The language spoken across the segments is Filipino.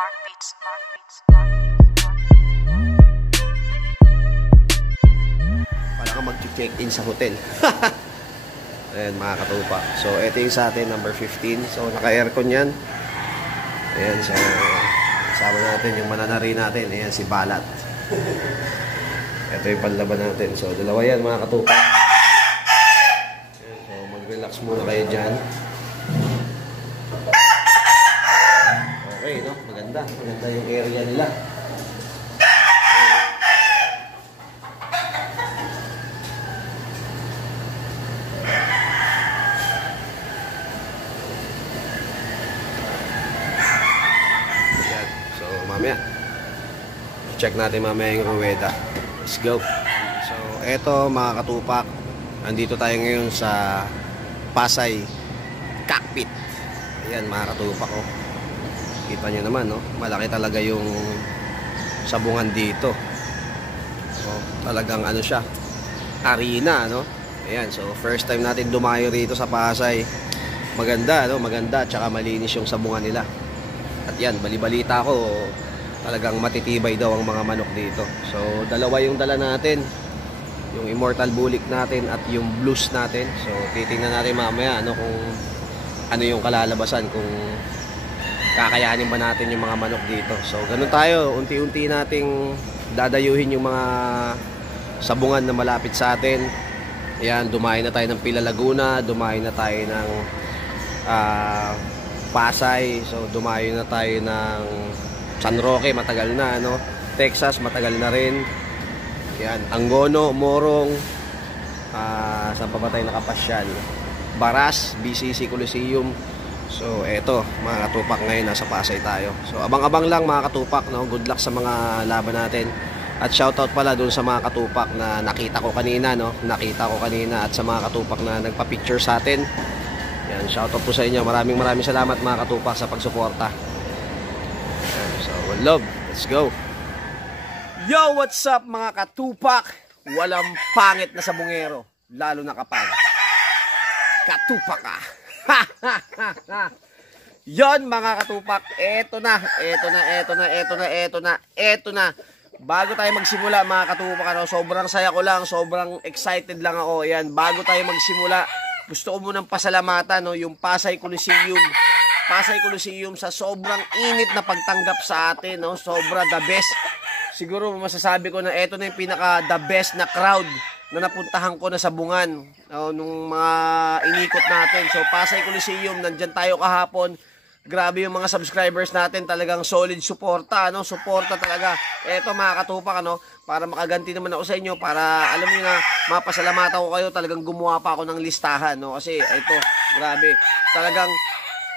Para ka mag-check-in sa hotel. Ayan mga katupa. So ito yung sa atin, number 15. So naka-aircon yan. Ayan, so kasama natin yung mananari natin. Ayan si Balat. Ito yung panlaban natin. So dalawa yan mga katupa. Ayan, so mag-relax muna kayo dyan. Okay, no? Maganda. Maganda yung area nila. Ayan. So, mamaya. Check natin mamaya yung ruweda. Let's go. So, eto mga katupak. Andito tayo ngayon sa Pasay Cockpit. Ayan mga katupak, oh. Kita nyo naman, no? Malaki talaga yung sabungan dito. So, talagang ano siya, arena, no? Ayan, so first time natin dumayo rito sa Pasay. Maganda, no? Maganda, tsaka malinis yung sabungan nila. At yan, balibalita ko, talagang matitibay daw ang mga manok dito. So, dalawa yung dala natin. Yung Immortal Bulik natin at yung Blues natin. So, titingnan natin mamaya, no? Kung ano yung kalalabasan, kung kakayanin ba natin yung mga manok dito. So ganun tayo, unti-unti nating dadayuhin yung mga sabungan na malapit sa atin. Ayan, dumayo na tayo ng Pila Laguna, dumayo na tayo ng Pasay, so dumayo na tayo ng San Roque, matagal na, no? Texas, matagal na rin. Ayan, Angono, Morong, saan pa ba tayo nakapasyal? Baras, BCC Coliseum. So eto mga katupak, ngayon nasa Pasay tayo. So abang-abang lang mga katupak, no? Good luck sa mga laban natin. At shoutout pala dun sa mga katupak na nakita ko kanina, no? Nakita ko kanina, at sa mga katupak na nagpa-picture sa atin. Yan, shoutout po sa inyo. Maraming salamat mga katupak sa pagsuporta. So one love, let's go. Yo, what's up mga katupak? Walang pangit na sabungero, lalo na kapag katupak ka. Yon mga katupak, eto na. Bago tayo magsimula mga katupak, ano, sobrang saya ko lang, sobrang excited lang ako. Ayan, bago tayo magsimula, gusto ko munang pasalamatan, no, yung Pasay Coliseum sa sobrang init na pagtanggap sa atin, no. Sobra the best. Siguro masasabi ko na eto na yung pinaka the best na crowd na napuntahan ko na sa Bungan, nung mga inikot natin. So Pasay Coliseum, nandyan tayo kahapon. Grabe yung mga subscribers natin, talagang solid suporta, no? Suporta talaga. Eto mga katupak, ano, para makaganti naman ako sa inyo, para alam niyo na mapasalamatan ko kayo, talagang gumawa pa ako ng listahan, no? Kasi eto, grabe, talagang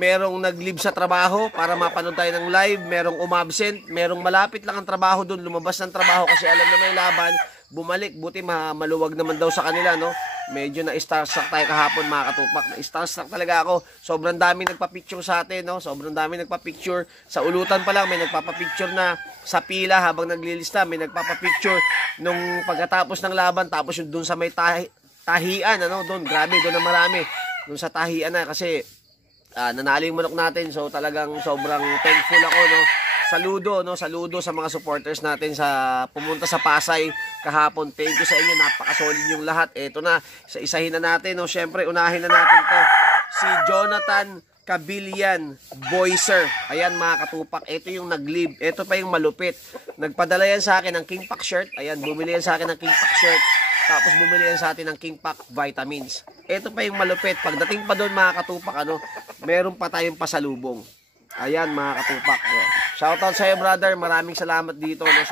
merong nag-leave sa trabaho para mapanood tayo ng live, merong umabsent, merong malapit lang ang trabaho doon, lumabas ng trabaho kasi alam na may laban, bumalik, buti maluwag naman daw sa kanila, no? Medyo na-starstruck tayo kahapon mga katupak. Na-starstruck talaga ako. Sobrang dami nagpa-picture sa atin, no? Sobrang dami nagpa-picture. Sa ulutan pa lang may nagpapa-picture na sa pila habang naglilista. May nagpapa-picture nung pagkatapos ng laban. Tapos yung dun sa may tahian, ano? Doon, grabe, doon na marami. Doon sa tahian na kasi nanalo yung manok natin. So talagang sobrang thankful ako, no? Saludo sa mga supporters natin sa pumunta sa Pasay kahapon. Thank you sa inyo, napaka-solid yung lahat. Eto na, isa-isahin na natin, no? Syempre, unahin na natin to. Si Jonathan Cabillan Boyser. Ayan mga katupak, ito yung nag-leave. Ito pa yung malupit. Nagpadala yan sa akin ng King Pack shirt. Ayan, bumili yan sa akin ng King Pack shirt. Tapos bumili yan sa atin ng King Pack vitamins. Ito pa yung malupit. Pagdating pa doon mga katupak, ano, meron pa tayong pasalubong. Ayan mga katupak. Shoutout sa iyo brother, maraming salamat dito, no?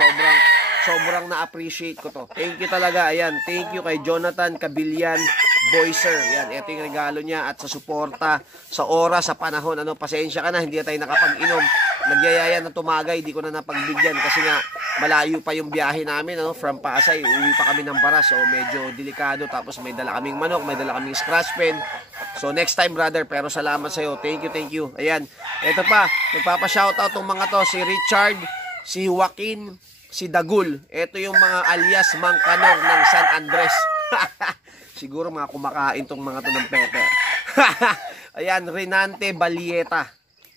Sobrang na-appreciate ko to. Thank you talaga. Ayan, thank you kay Jonathan Cabillan Boyser. Ayan, ito yung regalo niya at sa suporta, sa oras, sa panahon. Ano, pasensya ka na, hindi na tayo nakapag-inom. Nagyayaya na tumagay, di ko na napagbigyan kasi nga malayo pa yung biyahe namin, ano, from Pasay, uwi pa kami ng Baras. So medyo delikado, tapos may dala kaming manok, may dala kaming scratch pen. So next time brother, pero salamat sa iyo. Thank you. Ayan, ito pa, nagpapa-shoutout tong mga to, si Richard, si Joaquin, si Dagul. Ito yung mga alias Mang Kanor ng San Andres. Siguro mga kumakain tong mga to ng pepper. Ayan, Renante Balieta.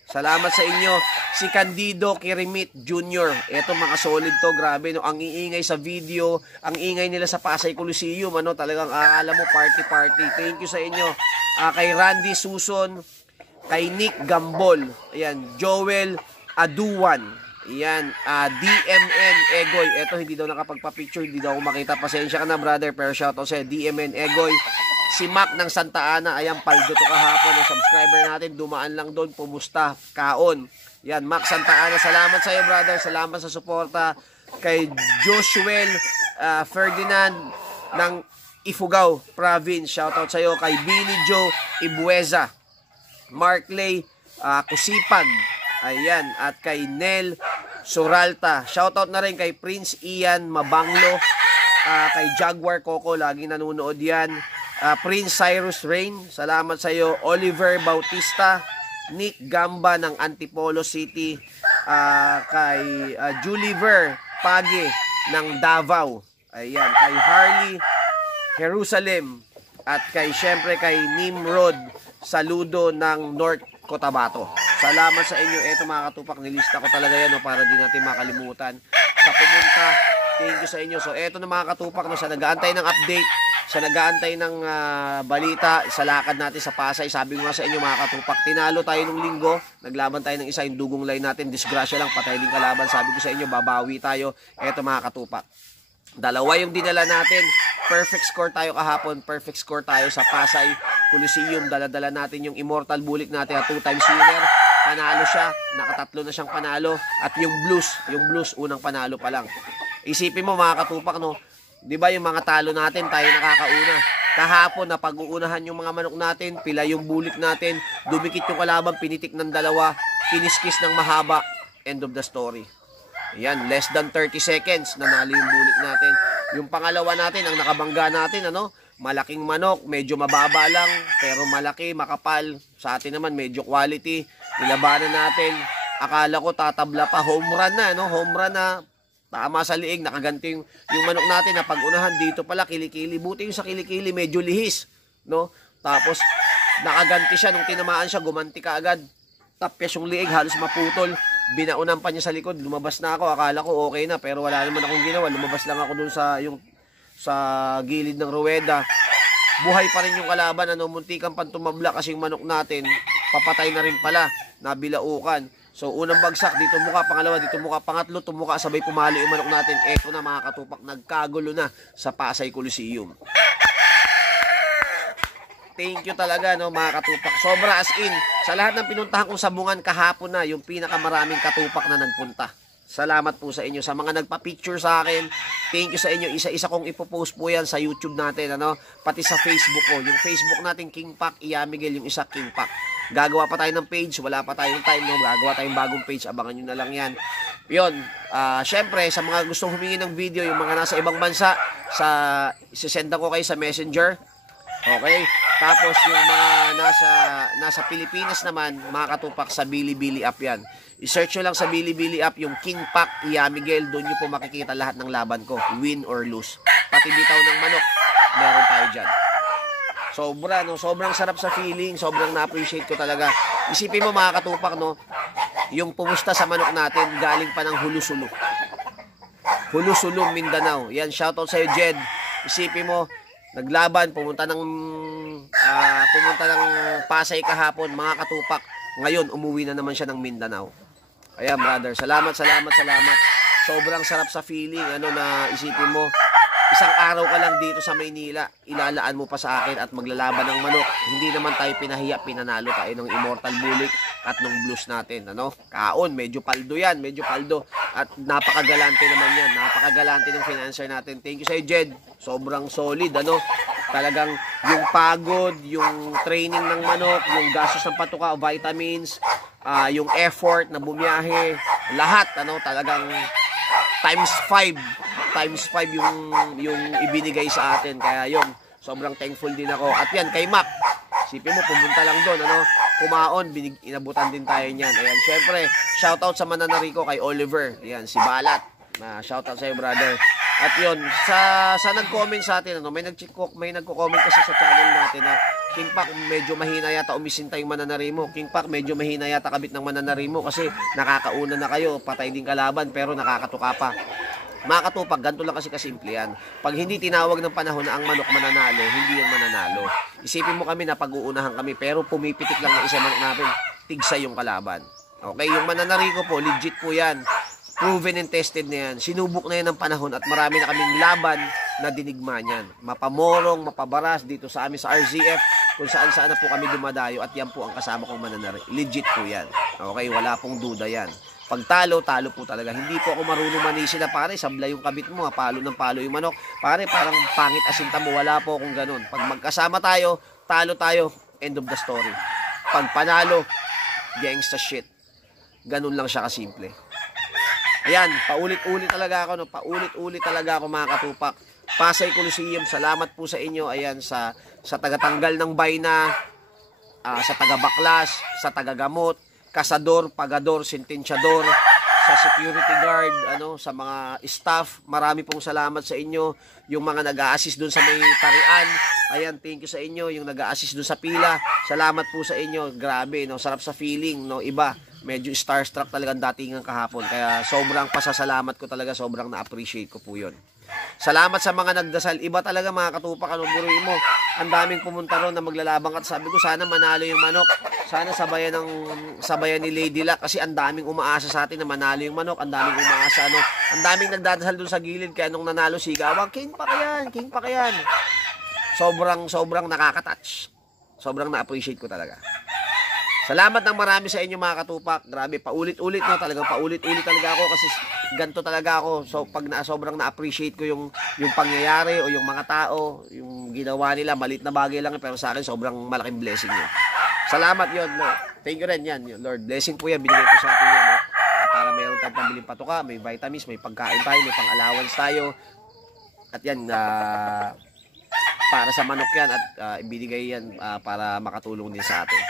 Salamat sa inyo. Si Candido Kirimit Jr. Eto mga solid to, grabe no. Ang iingay sa video, ang ingay nila sa Pasay Coliseum, ano, talagang akala mo party. Thank you sa inyo. Kay Randy Suson, kay Nick Gambol, ayan, Joel Aduan, ayan, DMN Egoy. Eto hindi daw nakapagpa-picture, hindi daw ako makita. Pasensya ka na brother, pero shoutout sa DMN Egoy. Si Mac ng Santa Ana, ayan, paldo to kahapon, ang subscriber natin, dumaan lang doon, pumusta, kaon. Yan, Mac Santa Ana, salamat sa iyo brother, salamat sa suporta. Kay Joshua Ferdinand ng Ifugao Province, shoutout sa iyo. Kay Billy Joe Ibueza, Markley Kusipag, ayan, at kay Nel Suralta, shoutout na rin kay Prince Ian Mabanglo, kay Jaguar Coco, laging nanonood yan. Prince Cyrus Rain, salamat sa iyo. Oliver Bautista, Nick Gamba ng Antipolo City, kay Juliver Page ng Davao, ayan, kay Harley Jerusalem, at syempre kay Nimrod Saludo ng North Cotabato. Salamat sa inyo. Eto mga katupak, nilista ko talaga yan, no, para di natin makalimutan sa pumunta. Thank you sa inyo. So eto na mga katupak, no, sa nag-aantay ng update, sa nag-aantay ng balita, sa lakad natin sa Pasay. Sabi ko nga sa inyo mga katupak, tinalo tayo nung linggo, naglaban tayo ng isa, yung dugong line natin, disgrasya lang, patay din kalaban. Sabi ko sa inyo, babawi tayo. Eto mga katupak, dalawa yung dinala natin. Perfect score tayo kahapon, perfect score tayo sa Pasay Coliseum. Dala-dala natin yung Immortal Bulik natin, 2 times winner. Panalo siya, nakatatlo na siyang panalo. At yung Blues, unang panalo pa lang. Isipin mo mga katupak, no, di ba yung mga talo natin, tayo nakakauna. Kahapon na pag-uunahan yung mga manok natin, pila yung bulik natin, dumikit yung kalaban, pinitik ng dalawa, kiniskis ng mahaba, end of the story. Ayan, less than 30 seconds, nanalo yung bulik natin. Yung pangalawa natin, ang nakabangga natin, ano, malaking manok, medyo mababa lang, pero malaki, makapal. Sa atin naman, medyo quality. Nilabanan natin, akala ko tatabla pa, home run na, no, home run na. Tama sa liig, nakaganti yung manok natin na pag-unahan. Dito pala, kilikili. Buti yung sa kilikili, medyo lihis, no? Tapos, nakaganti siya. Nung tinamaan siya, gumanti ka agad. Tapyas yung liig, halos maputol. Binaunan pa niya sa likod. Lumabas na ako. Akala ko okay na, pero wala naman akong ginawa. Lumabas lang ako dun sa gilid ng ruweda. Buhay pa rin yung kalaban. Ano, muntikan pang tumabla kasi yung manok natin, papatay na rin pala. Nabilaukan. So, unang bagsak, dito muka, pangalawa, dito muka, pangatlo, tumuka, sabay pumalo yung manok natin. Eto na mga katupak, nagkagulo na sa Pasay Coliseum. Thank you talaga, no, mga katupak. Sobra as in, sa lahat ng pinuntahan kong sabungan kahapon na, yung pinakamaraming katupak na nagpunta. Salamat po sa inyo. Sa mga nagpa-picture sa akin, thank you sa inyo. Isa-isa kong ipopost po yan sa YouTube natin, ano, pati sa Facebook ko. Yung Facebook natin, King Pac, Iyamigel, yung isa, King Pac. Gagawa pa tayo ng page, wala pa tayong time, no? Gagawa tayong bagong page, abangan nyo na lang yan. Yun, syempre, sa mga gustong humingi ng video, yung mga nasa ibang bansa, isisenda ko kayo sa Messenger. Okay? Tapos yung mga nasa Pilipinas naman, mga katupak, sa Bilibili app yan. I-search nyo lang sa Bilibili app yung King Pac Iyamigel, doon nyo po makikita lahat ng laban ko, win or lose. Pati bitaw ng manok, meron tayo dyan. Sobra, no? Sobrang sarap sa feeling, sobrang na-appreciate ko talaga. Isipin mo mga katupak, no, yung pumusta sa manok natin, galing pa ng Hulusulo. Hulusulo, Mindanao. Yan, shoutout sa'yo, Jed. Isipin mo, naglaban, pumunta ng Pasay kahapon, mga katupak. Ngayon, umuwi na naman siya ng Mindanao. Ayan, brother, salamat. Sobrang sarap sa feeling, ano, na isipin mo, isang araw ka lang dito sa Maynila, ilalaan mo pa sa akin at maglalaban ng manok. Hindi naman tayo pinahiya, pinanalo tayo ng Immortal Bulik at ng Blues natin, ano? Kaon, medyo paldo yan, at napakagalante naman yan, napakagalante ng financer natin. Thank you sa Jed, sobrang solid, ano? Talagang yung pagod, yung training ng manok, yung gastos ng patuka, vitamins, yung effort na bumiyahe, lahat, ano, talagang times 5 yung ibinigay sa atin. Kaya yun, sobrang thankful din ako. At yan, kay Mac, sipin mo, pumunta lang doon, ano, kumaon, inabutan din tayo niyan. Ayan, syempre, shoutout sa Mananarico kay Oliver. Ayan, si Balat. Shoutout sa'yo, brother. At yun, sa nag-comment sa atin, may nagko-comment kasi sa channel natin na King Pac, medyo mahina yata umisinta yung mananari mo. King Pac, medyo mahina yata kabit ng mananari mo kasi nakakauna na kayo, patay din kalaban pero nakakatuka pa. Mga katupag, ganito lang kasi kasimple yan. Pag hindi tinawag ng panahon na ang manok mananalo, hindi yan mananalo. Isipin mo kami na pag-uunahan kami pero pumipitik lang ng isa manok natin, tigsa yung kalaban. Okay, yung mananari ko po, legit po yan. Proven and tested na yan. Sinubok na yan ng panahon at marami na kaming laban na dinigma niyan. Mapamorong, mapabaras dito sa amin sa RZF, kung saan-saan na po kami dumadayo at yan po ang kasama kong mananari. Legit po yan. Okay, wala pong duda yan. Pag talo, talo po talaga. Hindi po ako marunong manisi na pare, sabla yung kabit mo, palo ng palo yung manok. Pare, parang pangit asinta mo, wala po akong ganun. Pag magkasama tayo, talo tayo, end of the story. Pag panalo, gangsta shit. Ganun lang siya kasimple. Ayan, paulit-ulit talaga ako, no? Paulit-ulit talaga ako mga katupak. Pasay Coliseum, salamat po sa inyo. Ayan, sa tagatanggal ng bayna, sa tagabaklas, sa tagagamot, kasador, pagador, sentensyador, sa security guard, sa mga staff. Marami pong salamat sa inyo. Yung mga nag-a-assist doon sa may tarian. Ayan, thank you sa inyo. Yung nag-a-assist doon sa pila, salamat po sa inyo. Grabe, no? Sarap sa feeling, no? Iba. Medyo starstruck talagang datingan kahapon. Kaya sobrang pasasalamat ko talaga. Sobrang na-appreciate ko po yun. Salamat sa mga nagdasal. Iba talaga mga katupak. Buruin mo. Ang daming pumunta ron na maglalabang ka. Sabi ko sana manalo yung manok. Sana sabayan ni Lady Luck. Kasi ang daming umaasa sa atin na manalo yung manok. Ang daming umaasa. Ang daming nagdadasal dun sa gilid. Kaya nung nanalo sigawan, King Pac yan. King Pac yan. Sobrang nakaka-touch. Sobrang na-appreciate ko talaga. Salamat ng marami sa inyo mga katupak. Grabe, paulit-ulit no, talagang paulit-ulit talaga ako kasi ganito talaga ako. So pag sobrang na-appreciate ko yung pangyayari o yung mga tao, yung ginawa nila, maliit na bagay lang pero sa akin sobrang malaking blessing yun. Salamat yun, no. Thank you rin yan, Lord. Blessing po yan, binigay ko sa atin yan, no? Para mayroon tayong pambiling patuka, may vitamins, may pagkain tayo, may pang-allowance tayo. At yan, para sa manok yan at ibinigay yan para makatulong din sa atin.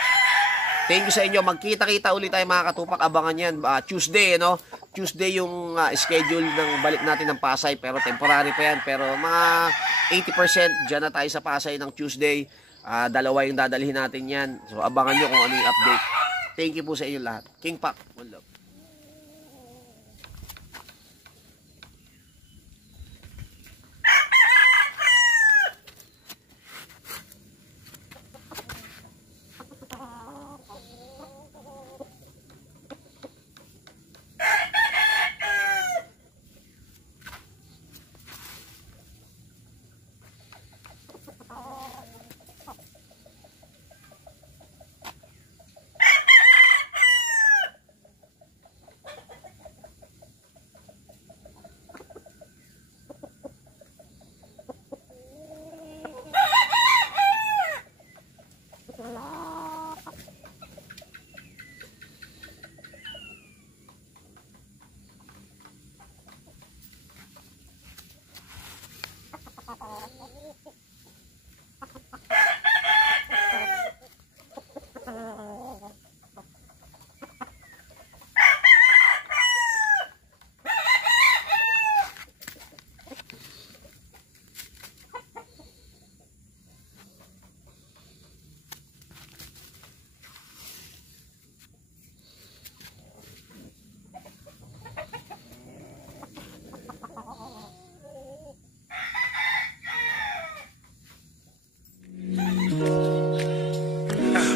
Thank you sa inyo. Magkita-kita ulit tayo mga katupak. Abangan yan. Tuesday, no? Tuesday yung schedule ng balik natin ng Pasay. Pero temporary pa yan. Pero mga 80% dyan na tayo sa Pasay ng Tuesday. Dalawa yung dadalhin natin yan. So abangan nyo kung ano yung update. Thank you po sa inyo lahat. King Pac. One love.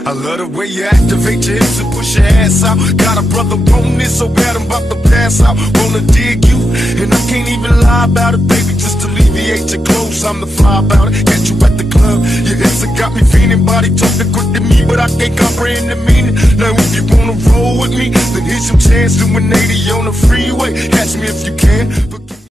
I love the way you activate your hips and push your ass out. Got a brother on this so bad I'm about to pass out. Wanna dig you, and I can't even lie about it, baby. Just alleviate your clothes, I'm the fly about it. Catch you at the club, your hips have got me feeling. Body talking quick to me, but I can't comprehend the meaning. Now if you wanna roll with me, then here's some chance to an 80 on the freeway. Catch me if you can.